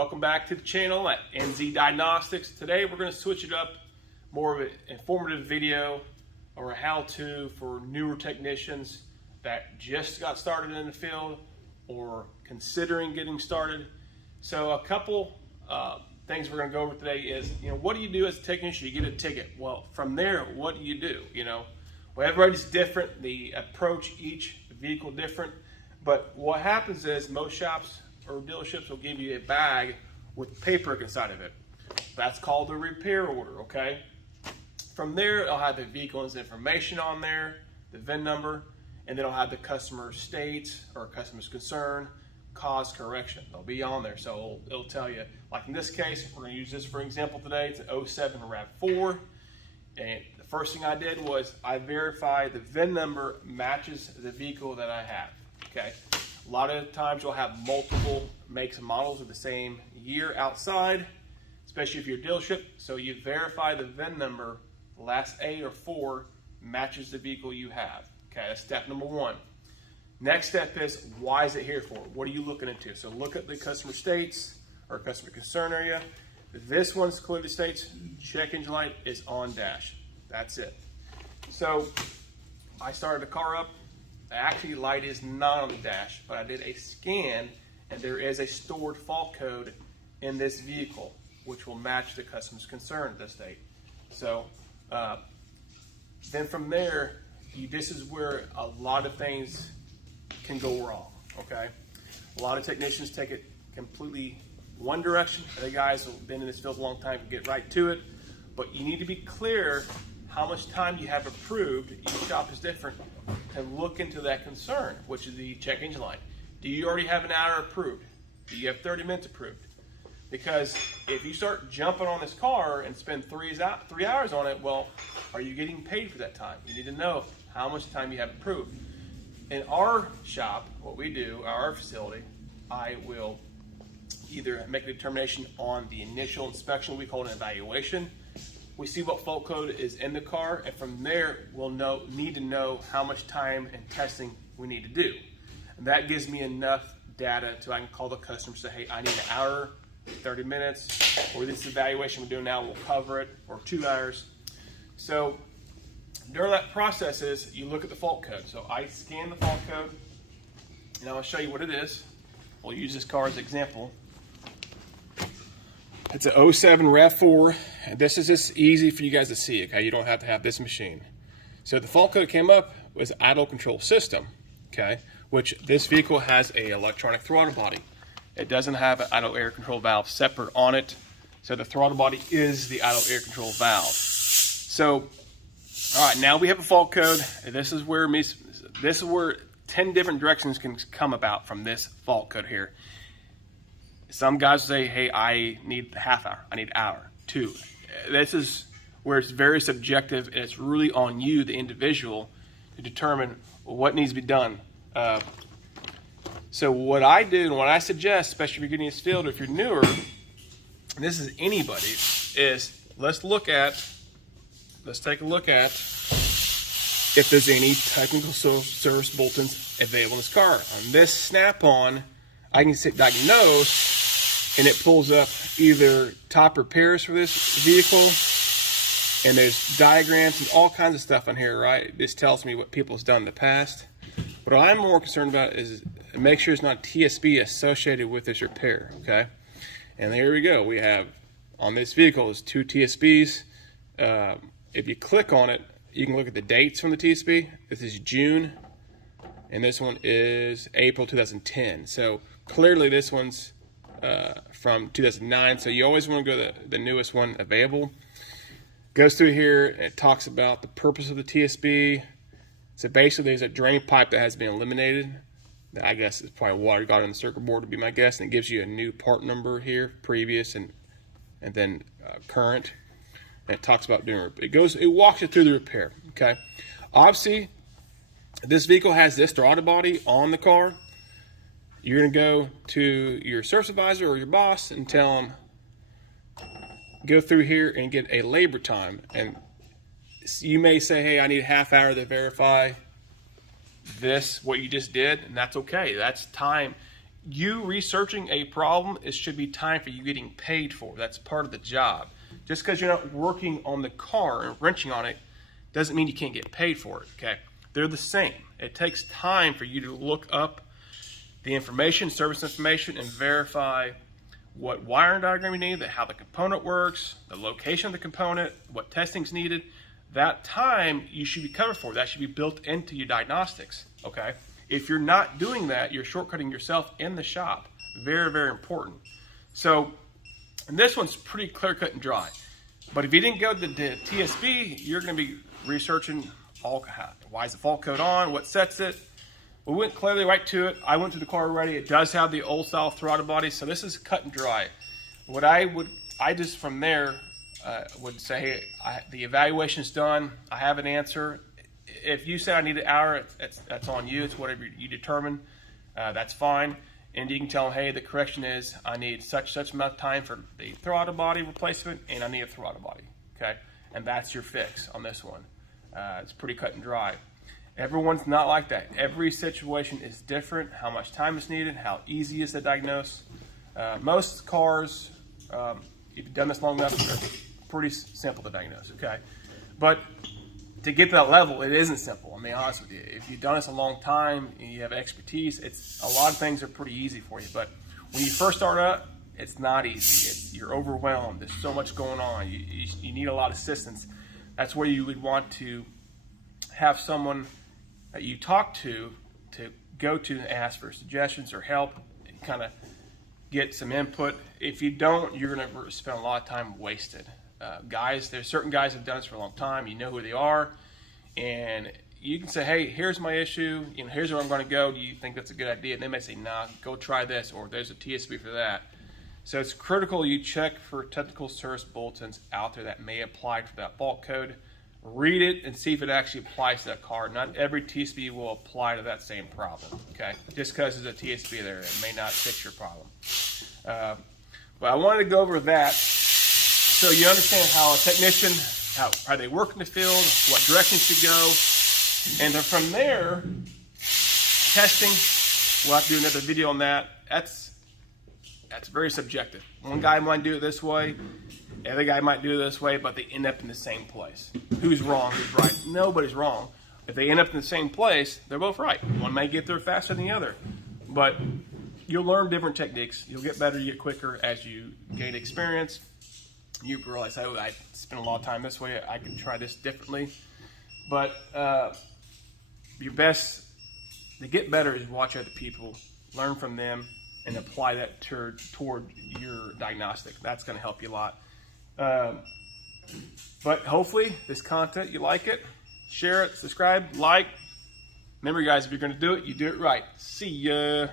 Welcome back to the channel at NZ Diagnostics. Today we're going to switch it up, more of an informative video or a how-to for newer technicians that just got started in the field or considering getting started. So a couple things we're going to go over today is, what do you do as a technician? You get a ticket. Well, from there, what do you do? Well, everybody's different. The approach each vehicle different. But what happens is most shops or dealerships will give you a bag with paperwork inside of it. That's called a repair order, okay? From there, it'll have the vehicle's information on there, the VIN number, and then it'll have the customer states or customer's concern, cause correction. They'll be on there, so it'll tell you. Like in this case, we're going to use this for example today. It's an 07 RAV4, and the first thing I did was I verified the VIN number matches the vehicle that I have. Okay, a lot of times you'll have multiple makes and models of the same year outside, especially if you're a dealership. So you verify the VIN number, the last 8 or 4 matches the vehicle you have. Okay, that's step number 1. Next step is, why is it here for? What are you looking into? So look at the customer states or customer concern area. This one's clearly states check engine light is on dash. That's it. So I started the car up. Actually, light is not on the dash, but I did a scan, and there is a stored fault code in this vehicle, which will match the customer's concern at this date. So then from there, this is where a lot of things can go wrong, okay? A lot of technicians take it completely one direction. The guys who have been in this field a long time can get right to it, but you need to be clear how much time you have approved. Each shop is different. To look into that concern, which is the check engine light. Do you already have an hour approved? Do you have 30 minutes approved? Because if you start jumping on this car and spend 3 hours on it, well, are you getting paid for that time? You need to know how much time you have approved. In our shop, what we do, our facility, I will either make a determination on the initial inspection, we call it an evaluation. We see what fault code is in the car, and from there we'll need to know how much time and testing we need to do. And that gives me enough data so I can call the customer and say, hey, I need an hour, 30 minutes, or this evaluation we're doing now will cover it, or 2 hours. So during that process is you look at the fault code. So I scan the fault code, and I'll show you what it is. We'll use this car as an example. It's an 07 RAV4. This is just easy for you guys to see, okay? You don't have to have this machine. So the fault code came up was idle control system, okay? Which this vehicle has a electronic throttle body. It doesn't have an idle air control valve separate on it. So the throttle body is the idle air control valve. So, all right, now we have a fault code. This is where 10 different directions can come about from this fault code here. Some guys say, hey, I need a half hour, I need an hour, 2. This is where it's very subjective, and it's really on you, the individual, to determine what needs to be done. So what I do and what I suggest, especially if you're getting in this field or if you're newer, and this is anybody, is let's take a look at if there's any technical service bulletins available in this car. On this snap-on, I can diagnose, and it pulls up either top repairs for this vehicle, and there's diagrams and all kinds of stuff on here, right? This tells me what people have done in the past. What I'm more concerned about is make sure it's not TSB associated with this repair, okay? And here we go. We have, on this vehicle, is 2 TSBs. If you click on it, you can look at the dates from the TSB. This is June, and this one is April 2010. So clearly this one's from 2009, so you always want to go the newest one available. Goes through here, and it talks about the purpose of the TSB. So basically there's a drain pipe that has been eliminated. I guess it's probably water got on the circuit board, would be my guess, and it gives you a new part number here, previous and then current. And it talks about doing it walks you through the repair, okay? Obviously, this vehicle has this throttle body on the car. You're going to go to your service advisor or your boss and tell them, go through here and get a labor time. And you may say, hey, I need a half hour to verify what you just did, and that's okay. That's time. you researching a problem, it should be time for you getting paid for. That's part of the job. Just because you're not working on the car and wrenching on it doesn't mean you can't get paid for it, okay? They're the same. It takes time for you to look up the information, service information, and verify what wiring diagram you need, how the component works, the location of the component, what testing's needed. That time you should be covered for. That should be built into your diagnostics, okay? If you're not doing that, you're shortcutting yourself in the shop. Very, very important. So, and this one's pretty clear cut and dry. But if you didn't go to the TSB, you're going to be researching why is the fault code on, what sets it. We went clearly right to it. I went to the car already. It does have the old style throttle body, so this is cut and dry. What I just from there would say, hey, the evaluation's done. I have an answer. If you say I need an hour, that's on you. It's whatever you determine. That's fine. And you can tell them, hey, the correction is I need such amount of time for the throttle body replacement, and I need a throttle body, okay? And that's your fix on this one. It's pretty cut and dry. Everyone's not like that. Every situation is different, how much time is needed, how easy is to diagnose. Most cars, if you've done this long enough, they're pretty simple to diagnose, okay? But to get to that level, it isn't simple. I'm being honest with you. If you've done this a long time and you have expertise, a lot of things are pretty easy for you. But when you first start out, it's not easy. You're overwhelmed. There's so much going on. You need a lot of assistance. That's where you would want to have someone that you talk to go to and ask for suggestions or help and kind of get some input. If you don't, you're going to spend a lot of time wasted. There's certain guys that have done this for a long time. You know who they are, and you can say, hey, here's my issue. Here's where I'm going to go. Do you think that's a good idea? And they may say, nah, go try this, or there's a TSB for that. So it's critical you check for technical service bulletins out there that may apply for that fault code. Read it and see if it actually applies to that car. Not every TSB will apply to that same problem, okay? Just because there's a TSB there, it may not fix your problem. But I wanted to go over that so you understand how a technician, how they work in the field, what direction should go. And then from there, testing, we'll have to do another video on that. That's very subjective. One guy might do it this way, the other guy might do it this way, but they end up in the same place. Who's wrong, who's right? Nobody's wrong. If they end up in the same place, they're both right. One may get there faster than the other. But you'll learn different techniques. You'll get better, you get quicker as you gain experience. You realize, oh, I spent a lot of time this way, I can try this differently. But your best to get better is watch other people, learn from them, and apply that toward your diagnostic. That's going to help you a lot. But hopefully this content, you like it. Share it, subscribe, like. Remember guys, if you're going to do it, you do it right. See ya.